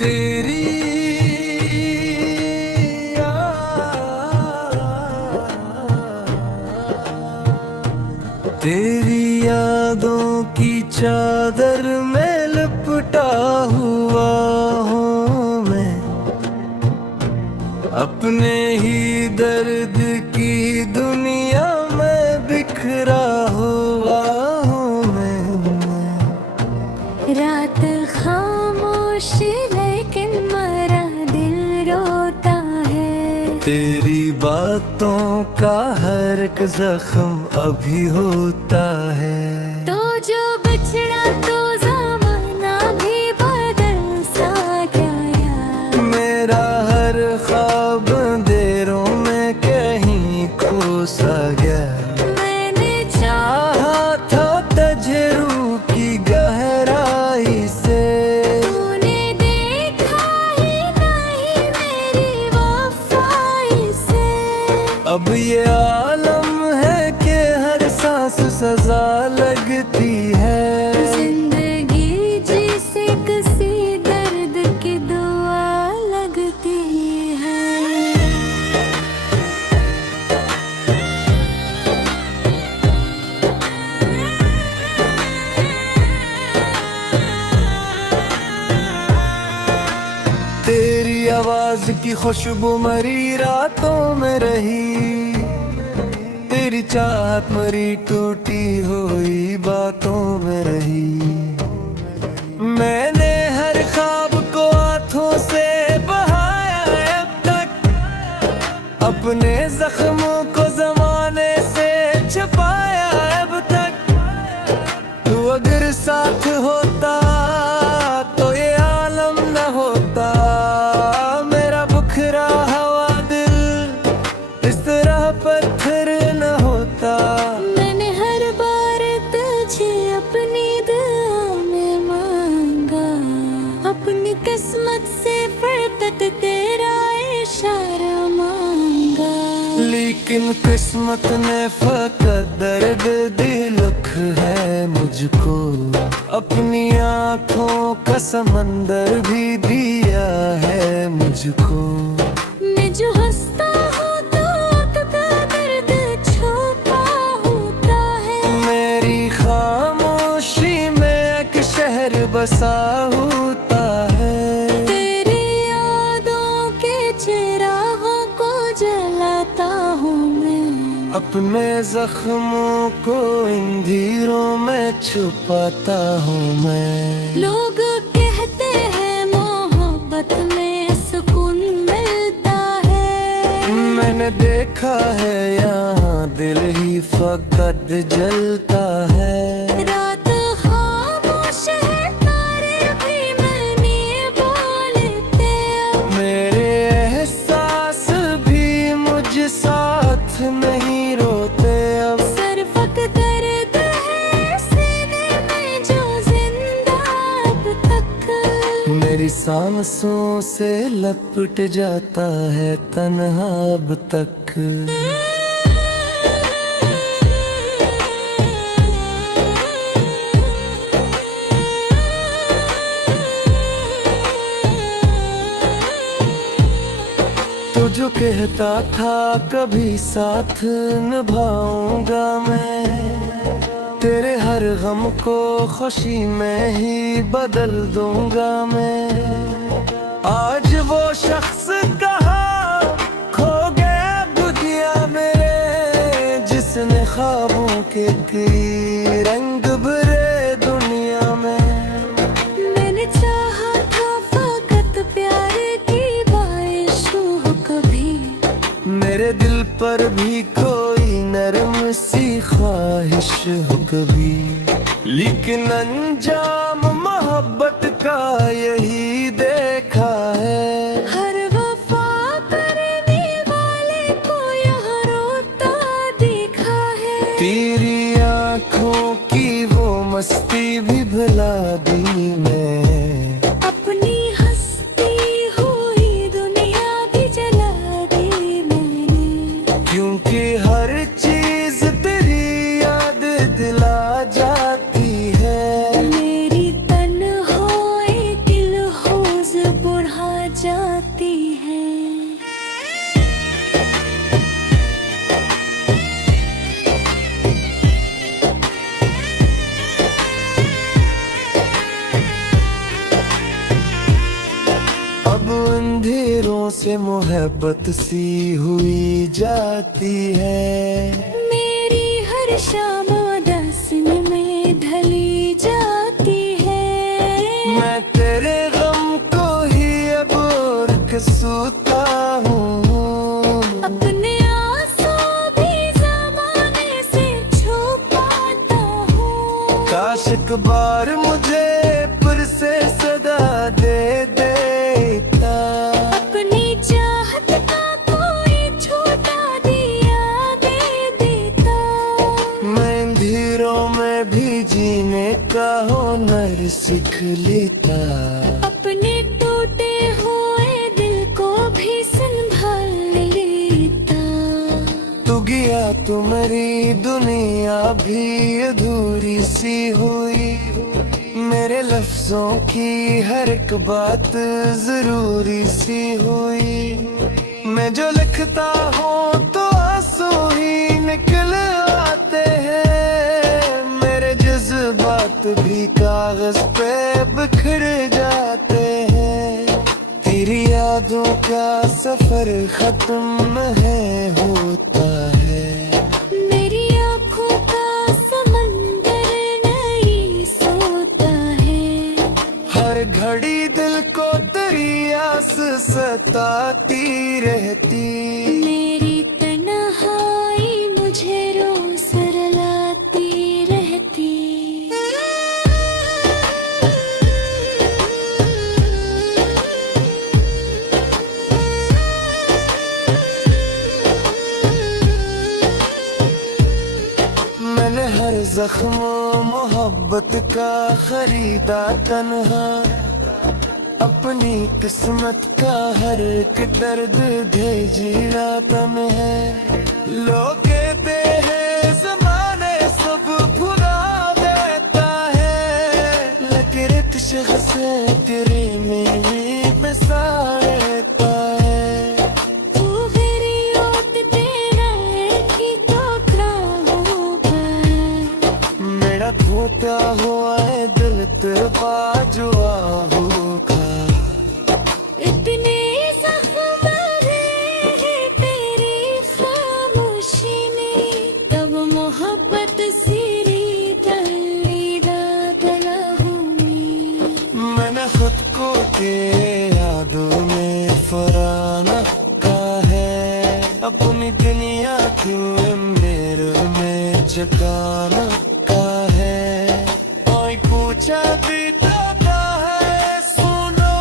तेरी तेरी यादों की चादर में लिपटा हुआ हूँ मैं, अपने ही दर्द की दुनिया में बिखरा हुआ हूँ मैं। रात खामोश लेकिन मरा दिल रोता है, तेरी बातों का हर एक जख्म अभी होता है। तो जो बिछड़ा तो ज़माना भी बदल सा गया, मेरा हर ख्वाब अंधेरों में कहीं खो सा गया। मैंने चाहा था तुझे रूह की गहराई से, तूने देखा ही नहीं मेरी वफाई से। अब ये आलम है कि हर सांस सजा लगती है। जिंदगी जिसे किसी दर्द की दुआ लगती है। तेरी आवाज की खुशबू मरी रातों में रही, तेरी चाहत मरी टूटी हुई बातों में रही। मैंने हर ख्वाब को हाथों से बहाया अब तक, अपने जख्मों को जमाने से छुपाया अब तक। तू अगर साथ होता तो ये आलम न होता, मेरा बुखरा हवा दिल इस तरह पत्थर न होता। मैंने हर बार तुझे अपनी दुआ में मांगा, अपनी किस्मत से फरकत तेरा इशारा मांगा। लेकिन किस्मत ने फकत दर्द दिलख है मुझको, अपनी आँखों का समंदर भी दिया है मुझको। मैं जो हंसता हूँ तो अपना दर्द छुपा होता है, मेरी खामोशी में एक शहर बसा होता है। तेरी यादों के चिरागों को जलाता हूँ मैं, अपने जख्मों को अंधेरों में छुपाता हूँ मैं। लोग कहते हैं मोहब्बत में सुकून मिलता है, मैंने देखा है यहाँ दिल ही फकत जलता है। रात खामोश है तारे भी नहीं बोलते अब, मेरे एहसास भी मुझ साथ नहीं रोते अब। सरफक दर्द है सीने में जो जिंदा अब तक। मेरी सांसों से लपट जाता है तन्हा अब तक। तो जो कहता था कभी साथ निभाऊंगा मैं, तेरे हर गम को खुशी में ही बदल दूंगा मैं। आज वो शख्स कहाँ खो गया बुदिया मेरे, जिसने ख्वाबों के कई रंग भरे दुनिया में। मैंने चाहा था फकत प्यार की बारिश हो कभी, मेरे दिल पर भी कोई नरम सी ख्वाहिश हो कभी। लेकिन अंजाम मोहब्बत का यही देखा है। हर वफा करने वाले को यहाँ रोता देखा है। तेरी आँखों की वो मस्ती भी भुला दी मैं, अपनी हंसती हुई दुनिया भी जला दी मैंने, क्योंकि हर चीज तेरी याद दिला जाती है। मेरी तन्हाई दिल होज़ से मोहब्बत सी हुई जाती है। मेरी हर शाम उदासी में ढली जाती है। मैं तेरे गम को ही अब ओढ़ के सोता हूँ। अपने आंसू भी ज़माने से छुपाता हूँ। काश एक बार मुझे फिर से सदा दे देता। अपनी चाहत का कोई छोटा दिया दे देता। मैं धीरों में भी जीने का हुनर सीख लेता। अपने टूटे हुए दिल को भी संभाल लेता। तू गया तो मेरी दुनिया भी अधूरी सी हुई। मेरे लफ्जों की हर एक बात जरूरी सी हुई। मैं जो लिखता हूँ तो आंसू ही निकल आते हैं। मेरे जज्बात भी कागज पे बिखर जाते हैं। तेरी यादों का सफर खत्म है होता है। मेरी आँखों का समंदर नहीं सोता है। हर घड़ी दिल को तेरी आस सताती रहती। मेरी तन्हाई मुझे रोज रुलाती रहती। मैंने हर जख्म मोहब्बत का खरीदा तन्हा। अपनी किस्मत का हर एक दर्द भेजा तन है। लोग कहते हैं जमाने सब भुला देता है। लेकिन इश्क से तेरे में भी बसा रहता है। तू मेरी ओट तेरा एक ही टुकड़ा होगा। मेरा खोता हुआ है दिल ते बाजुआ होगा। इतने जख्म हैं तेरी खामोशी ने। तब मोहब्बत सिरी तला हुई। मैंने खुद को तेरे यादों में फराना का है। अपनी दुनिया क्यों मेरे में चकाना का है। कोई पूछा बीता है सुनो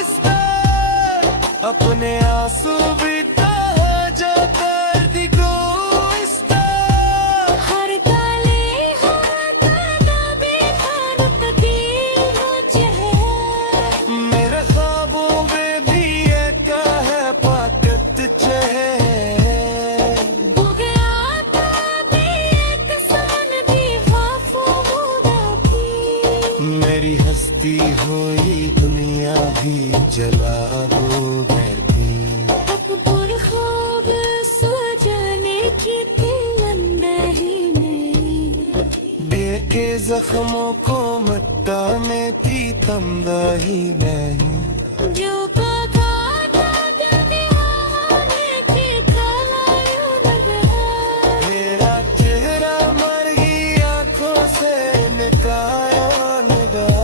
इसका। अपने आंसू बीता जो दर्द को इसका। हर काले हाथ दबे खानत की मुझे है। मेरे ख्वाबों में भी एक है पाकत चेहरे। हो गया था भी एक सान भी वफादार थी। मेरी हस्ती हुई दुनिया भी जला हो बैठी। बुरे ख्वाब सजाने की तिलंद ही नहीं। देखे जख्मों को मिटाने की तमदाही नहीं। जो पका था दिल की हवा में की काला यूं लगा। मेरा चेहरा मर गई आंखों से निकाया निगाह।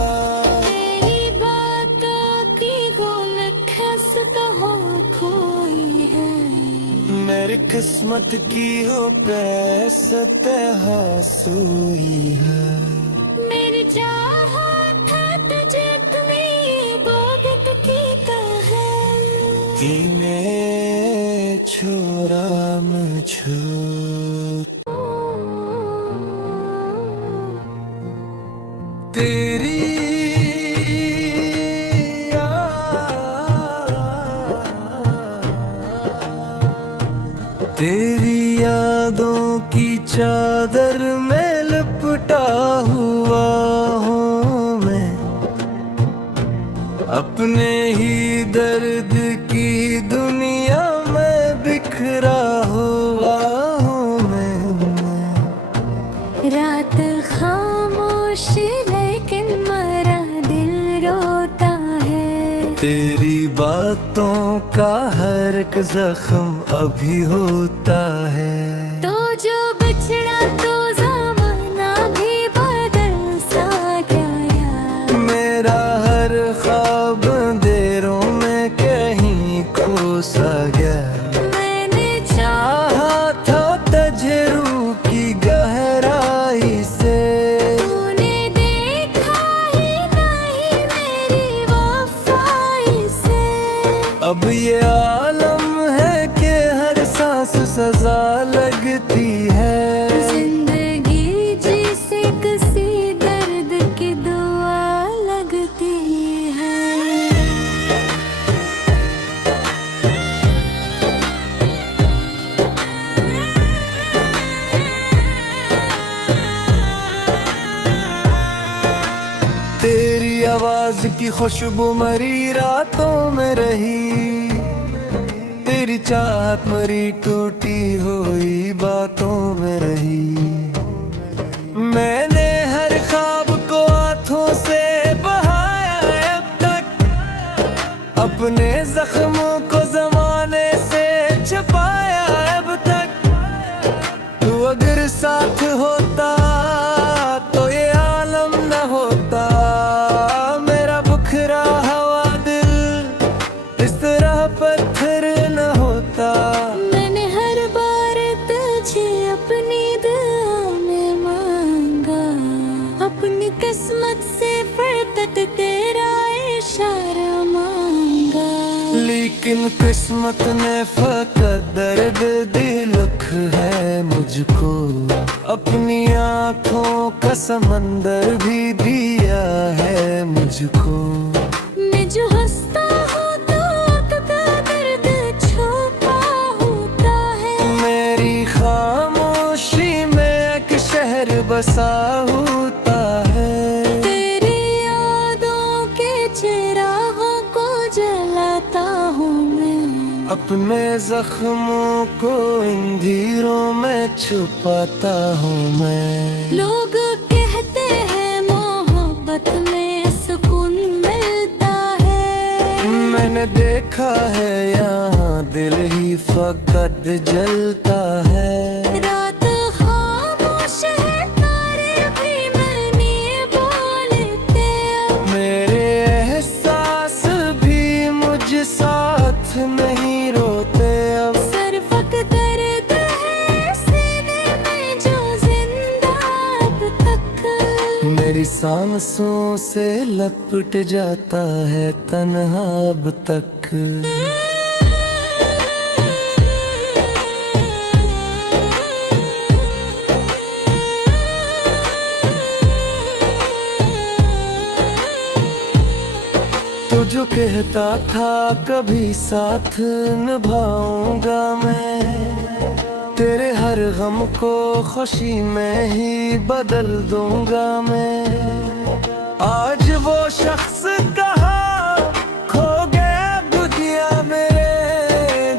तेरी बातों की गोल खसता हो खोई है। मेरी किस्मत की हो पैसत हासुई है। मेरी चाहत था तुझे तुम्हें इबादत की है। कीने छोरा मुझो। तेरी तेरी यादों की चादर में लिपटा हुआ हूँ मैं। अपने ही दर्द की दुनिया में बिखरा हुआ हूँ मैं। रात खामोश लेकिन मरा दिल रोता है। तेरी बातों का हर एक जख्म अभी होता है। तो जो बिछड़ा तो ज़माना भी बदल सा गया। मेरा हर ख्वाब अंधेरों में कहीं खो सा गया। मैंने चाहा था तुझे रूह की गहराई से, तूने देखा ही नहीं मेरी वफाई से। अब ये आलम है कि हर सांस सजा लगती है। जिंदगी जिसे किसी दर्द की दुआ लगती है। तेरी आवाज की खुशबू मरी रातों में रही। तेरी चाहत मरी टूटी हुई बातों में रही। मैंने हर ख्वाब को हाथों से बहाया अब तक। अपने जख्मों को जमाने से छुपाया अब तक। तू अगर साथ होता तो ये आलम न होता। मेरा बुखरा हवा दिल इस तरह पत्थर न होता। मैंने हर बार तुझे अपनी दुआ में मांगा। अपनी किस्मत से फरकत तेरा इशारा मांगा। लेकिन किस्मत ने फकत दर्द दिलख है मुझको। अपनी आँखों का समंदर भी दिया है मुझको। मैं जो हंसता हूँ तो अपना दर्द छुपा होता है। मेरी खामोशी में एक शहर बसा होता है। तेरी यादों के चिरागों को जलाता हूँ मैं। अपने जख्मों को अंधेरों में छुपाता हूँ मैं। लोग कहते हैं मोहब्बत में सुकून मिलता है। मैंने देखा है यहाँ दिल ही फकत जलता है। रात खामोश है तारे भी मैंने बोलते अब। मेरे एहसास भी मुझ साथ नहीं रोते अब। सरफक दर्द है सीने में जो जिंदा अब तक। मेरी सांसों से लपट जाता है तन्हा अब तक। तो जो कहता था कभी साथ निभाऊंगा मैं। तेरे हर गम को खुशी में ही बदल दूंगा मैं। आज वो शख्स कहाँ खो गया बुझिया मेरे।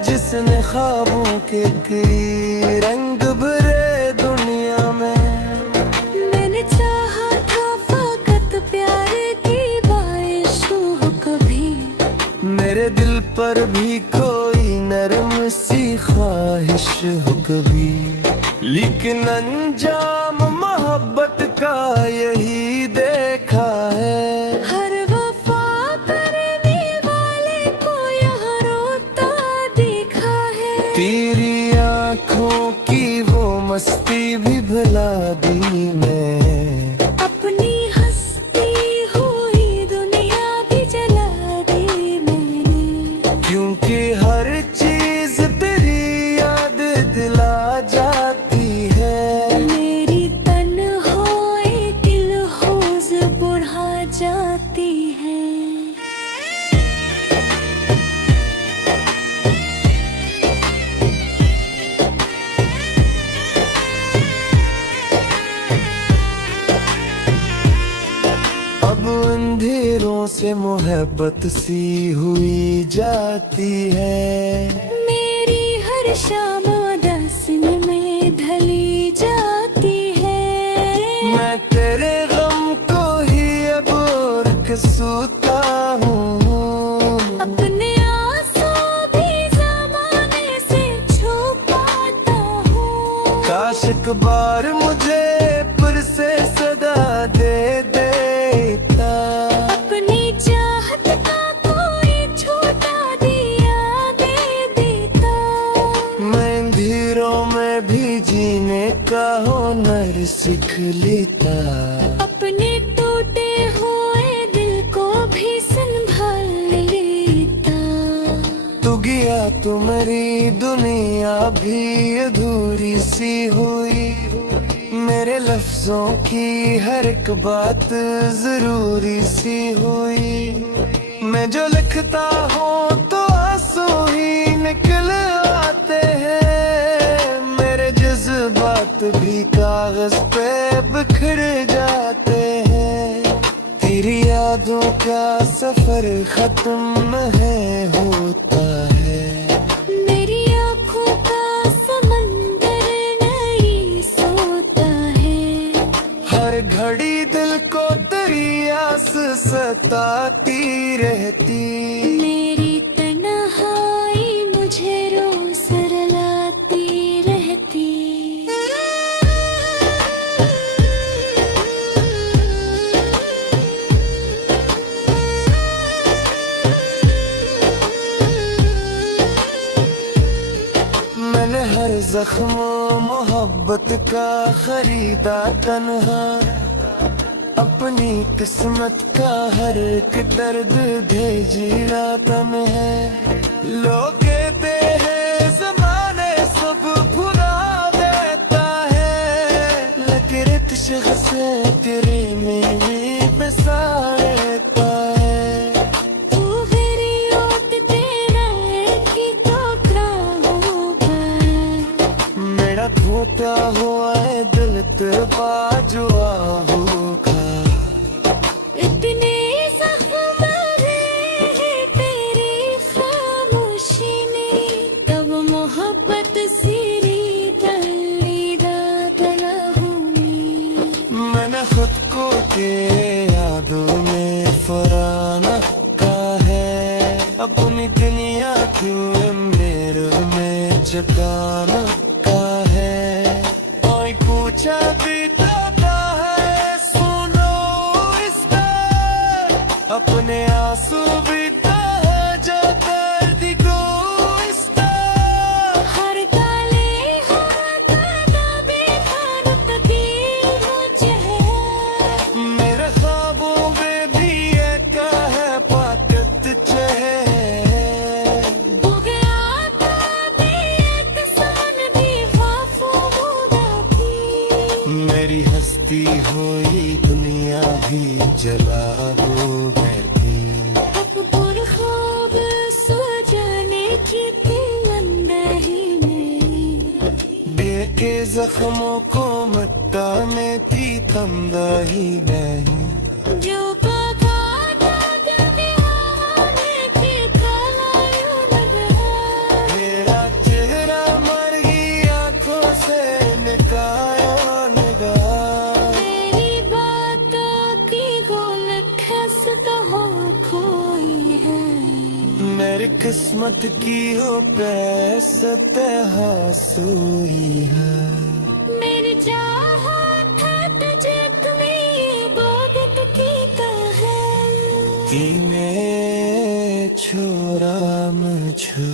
जिसने ख्वाबों के कई रंग भरे दुनिया में। मैंने चाहा था फकत प्यार की बारिश हो कभी। मेरे दिल पर भी कोई नरम सी ख्वाहिश हो कभी। लेकिन अंजाम मोहब्बत का यही देखा है। हर वफा करने वाले को यहाँ रोता देखा है। तेरी आँखों की वो मस्ती भी भुला दी मैं। अपनी हंसती हुई दुनिया भी जला दी मैंने। क्योंकि हर चीज तेरी याद दिला जाती है। मेरी तन्हाई दिल होश बढ़ा जाती है। अब अंधेरों से मोहब्बत सी हुई जाती है। मेरी हर शाम दर्शन में ढली जाती है। मैं तेरे गम को ही अब ओढ़ के सोता हूँ। एक बार मुझे फिर से सदा दे देता। अपनी चाहत का कोई छोटा दिया दे देता। मैं धीरों में भी जीने का हुनर सीख लेता। अपने टूटे हुए दिल को भी संभाल लेता। तू गया तो मेरी दुनिया भी अधूरी सी हुई। मेरे लफ्जों की हर एक बात जरूरी सी हुई। मैं जो लिखता हूँ तो आंसू ही निकल आते हैं। मेरे जज्बात भी कागज पे बिखर जाते हैं। तेरी यादों का सफर खत्म है होता है। मेरी आँखों का समंदर नहीं सोता है। हर घड़ी दिल को तेरी आस सताती रहती। मेरी तन्हाई मुझे रोज रुलाती रहती। मैंने हर जख्म मोहब्बत का खरीदा तन्हा। अपनी किस्मत का हर एक दर्द भेजना तन है। लोग कहते हैं जमाने सब भुला देता है। लेकिन इश्क से तेरे में भी बसा रहता है। तू मेरी ओट तेरा एक ही टुकड़ा होगा। मेरा टूटा हुआ है दिल तेरे बाजुआ होगा। इतने जख्म हैं तेरी खामोशी ने। तब मोहब्बत सिरी दलीदा तलाहूं। मैंने खुद को तेरे यादों में फराना का है। अपनी दुनिया क्यों मेरे में चकाना का है। कोई पूछा बीता है सुनो इसका। अपने आंसू बीता है जो दर्द को इसका। हर काले हाथ दबे खान तकीर मुझे है। मेरे ख्वाबों में भी एक है पाकत चेहरे। हो गया ताबे एक सान भी वफादा की। मेरी हस्ती हुई दुनिया भी जला हो बैठी। अब बुर ख्वाब सो जाने की बुलंद ही नहीं। देखे जख्मों को मिटाने की तमदाही नहीं। जो बगा दाग भी हवा में भी काला यूं लगा। मेरा चेहरा मर गई आंखों से निकायो निगाह। तेरी बातों की गोल खसता हो कोई है। मेरी किस्मत की हो पैसत हासुई है। मेरी चाहत है तुझे तुम्हें इबादत की है। कि मैं छोरा मुझो